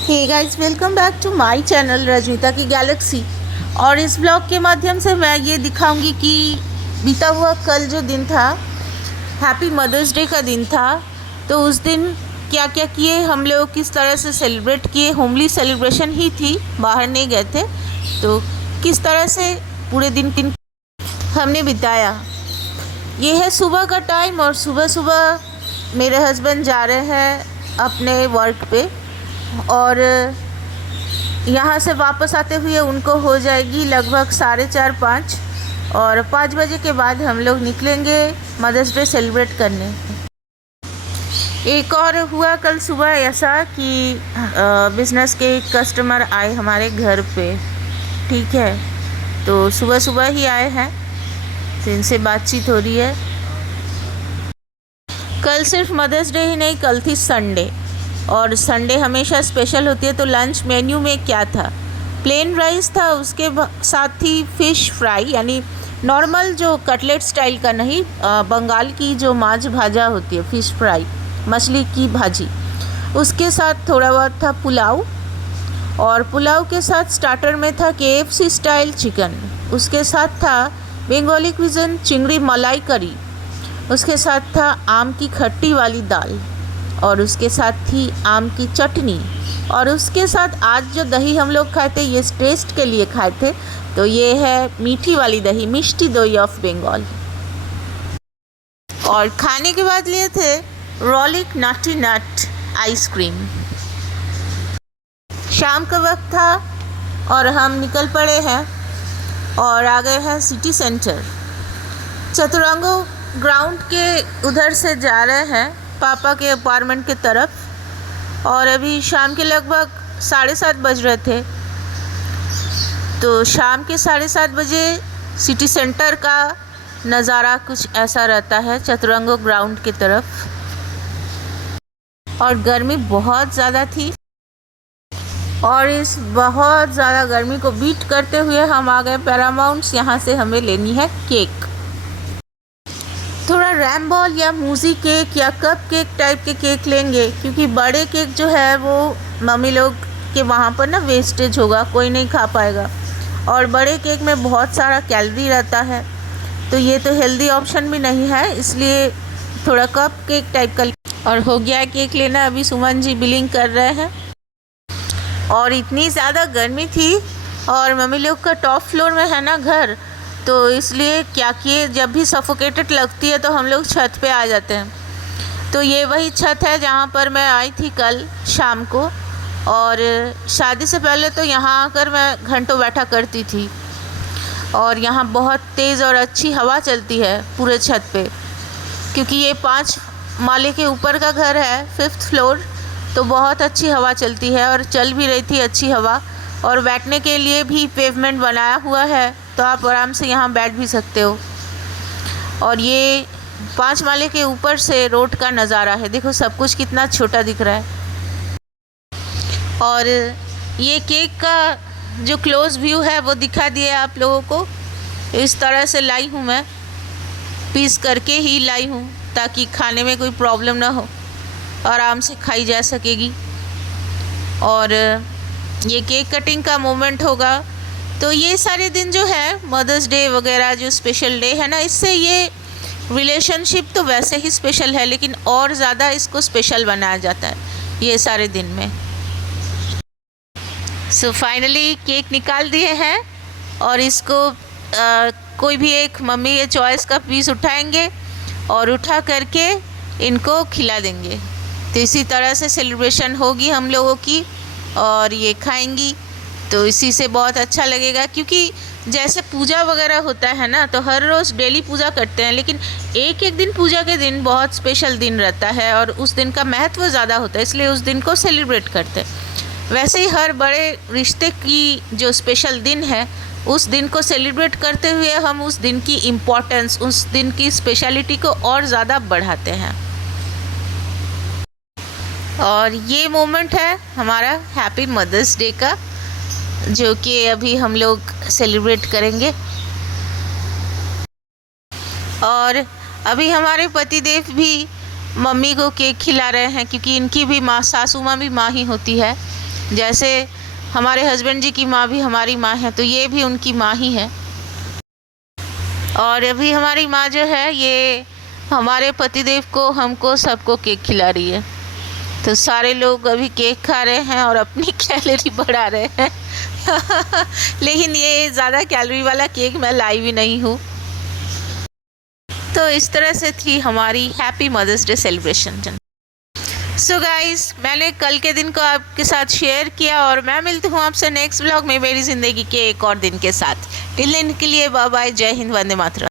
Hey guys, welcome back to my channel Rajnita की galaxy. और इस ब्लॉग के माध्यम से मैं ये दिखाऊंगी कि बीता हुआ कल जो दिन था, हैप्पी मदर्स डे का दिन था, तो उस दिन क्या क्या किए हम लोग, किस तरह से सेलिब्रेट किए। होमली सेलिब्रेशन ही थी, बाहर नहीं गए थे, तो किस तरह से पूरे दिन हमने बिताया। ये है सुबह का टाइम और सुबह सुबह मेरे हस्बैंड जा रहे हैं अपने वर्क पे, और यहाँ से वापस आते हुए उनको हो जाएगी लगभग 4:30-5, और 5 बजे के बाद हम लोग निकलेंगे मदर्स डे सेलिब्रेट करने। एक और हुआ कल सुबह ऐसा कि बिज़नेस के कस्टमर आए हमारे घर पे, ठीक है, तो सुबह सुबह ही आए हैं, तो इनसे बातचीत हो रही है। कल सिर्फ मदर्स डे ही नहीं, कल थी संडे, और संडे हमेशा स्पेशल होती है। तो लंच मेन्यू में क्या था, प्लेन राइस था, उसके साथ ही फ़िश फ्राई, यानी नॉर्मल जो कटलेट स्टाइल का नहीं, बंगाल की जो माछ भाजा होती है, फ़िश फ्राई, मछली की भाजी, उसके साथ थोड़ा बहुत था पुलाव, और पुलाव के साथ स्टार्टर में था KFC स्टाइल चिकन, उसके साथ था बंगाली क्विज़न चिंगड़ी मलाई करी, उसके साथ था आम की खट्टी वाली दाल, और उसके साथ थी आम की चटनी, और उसके साथ आज जो दही हम लोग खाए थे, ये टेस्ट के लिए खाए थे, तो ये है मीठी वाली दही, मिष्टी दही ऑफ बंगाल। और खाने के बाद लिए थे रॉलिक नटी नट आइसक्रीम। शाम का वक्त था और हम निकल पड़े हैं और आ गए हैं सिटी सेंटर। चतुरंगो ग्राउंड के उधर से जा रहे हैं पापा के अपार्टमेंट की तरफ, और अभी शाम के लगभग 7:30 बज रहे थे। तो शाम के 7:30 बजे सिटी सेंटर का नज़ारा कुछ ऐसा रहता है चतुरंगो ग्राउंड की तरफ, और गर्मी बहुत ज़्यादा थी, और इस बहुत ज़्यादा गर्मी को बीट करते हुए हम आ गए पैरामाउंट्स। यहाँ से हमें लेनी है केक, थोड़ा रैम बॉल या मूजी केक या कप केक टाइप के केक लेंगे, क्योंकि बड़े केक जो है वो मम्मी लोग के वहाँ पर ना वेस्टेज होगा, कोई नहीं खा पाएगा, और बड़े केक में बहुत सारा कैलोरी रहता है, तो ये तो हेल्दी ऑप्शन भी नहीं है, इसलिए थोड़ा कप केक टाइप का। और हो गया केक लेना, अभी सुमन जी बिलिंग कर रहे हैं। और इतनी ज़्यादा गर्मी थी, और मम्मी लोग का टॉप फ्लोर में है ना घर, तो इसलिए क्या किए, जब भी सफोकेटेड लगती है तो हम लोग छत पे आ जाते हैं। तो ये वही छत है जहाँ पर मैं आई थी कल शाम को, और शादी से पहले तो यहाँ आकर मैं घंटों बैठा करती थी, और यहाँ बहुत तेज़ और अच्छी हवा चलती है पूरे छत पे, क्योंकि ये 5 माले के ऊपर का घर है, 5th फ्लोर, तो बहुत अच्छी हवा चलती है, और चल भी रही थी अच्छी हवा, और बैठने के लिए भी पेवमेंट बनाया हुआ है, तो आप आराम से यहाँ बैठ भी सकते हो। और ये 5 माले के ऊपर से रोड का नज़ारा है, देखो सब कुछ कितना छोटा दिख रहा है। और ये केक का जो क्लोज व्यू है वो दिखा दिया आप लोगों को, इस तरह से लाई हूँ मैं, पीस करके ही लाई हूँ ताकि खाने में कोई प्रॉब्लम ना हो, आराम से खाई जा सकेगी। और ये केक कटिंग का मोमेंट होगा, तो ये सारे दिन जो है मदर्स डे वगैरह जो स्पेशल डे है ना, इससे ये रिलेशनशिप तो वैसे ही स्पेशल है, लेकिन और ज़्यादा इसको स्पेशल बनाया जाता है ये सारे दिन में। सो फाइनली केक निकाल दिए हैं, और इसको कोई भी एक मम्मी ये चॉइस का पीस उठाएंगे और उठा करके इनको खिला देंगे, तो इसी तरह से सेलिब्रेशन होगी हम लोगों की, और ये खाएंगी तो इसी से बहुत अच्छा लगेगा। क्योंकि जैसे पूजा वगैरह होता है ना, तो हर रोज़ डेली पूजा करते हैं, लेकिन एक एक दिन पूजा के दिन बहुत स्पेशल दिन रहता है, और उस दिन का महत्व ज़्यादा होता है, इसलिए उस दिन को सेलिब्रेट करते हैं। वैसे ही हर बड़े रिश्ते की जो स्पेशल दिन है, उस दिन को सेलिब्रेट करते हुए हम उस दिन की इम्पोर्टेंस, उस दिन की स्पेशलिटी को और ज़्यादा बढ़ाते हैं। और ये मोमेंट है हमारा हैप्पी मदर्स डे का, जो कि अभी हम लोग सेलिब्रेट करेंगे। और अभी हमारे पतिदेव भी मम्मी को केक खिला रहे हैं, क्योंकि इनकी भी माँ, सासू माँ भी माँ ही होती है, जैसे हमारे हस्बैंड जी की माँ भी हमारी माँ है, तो ये भी उनकी माँ ही है। और अभी हमारी माँ जो है ये हमारे पतिदेव को, हमको, सबको केक खिला रही है। तो सारे लोग अभी केक खा रहे हैं और अपनी कैलोरी बढ़ा रहे हैं लेकिन ये ज़्यादा कैलोरी वाला केक मैं लाई भी नहीं हूँ। तो इस तरह से थी हमारी happy mother's day celebration. So guys, मैंने कल के दिन को आपके साथ शेयर किया और मैं मिलती हूँ आपसे नेक्स्ट व्लॉग में मेरी ज़िंदगी के एक और दिन के साथ। टिल दिन के लिए बाय बाय, जय हिंद, वंदे मातरम।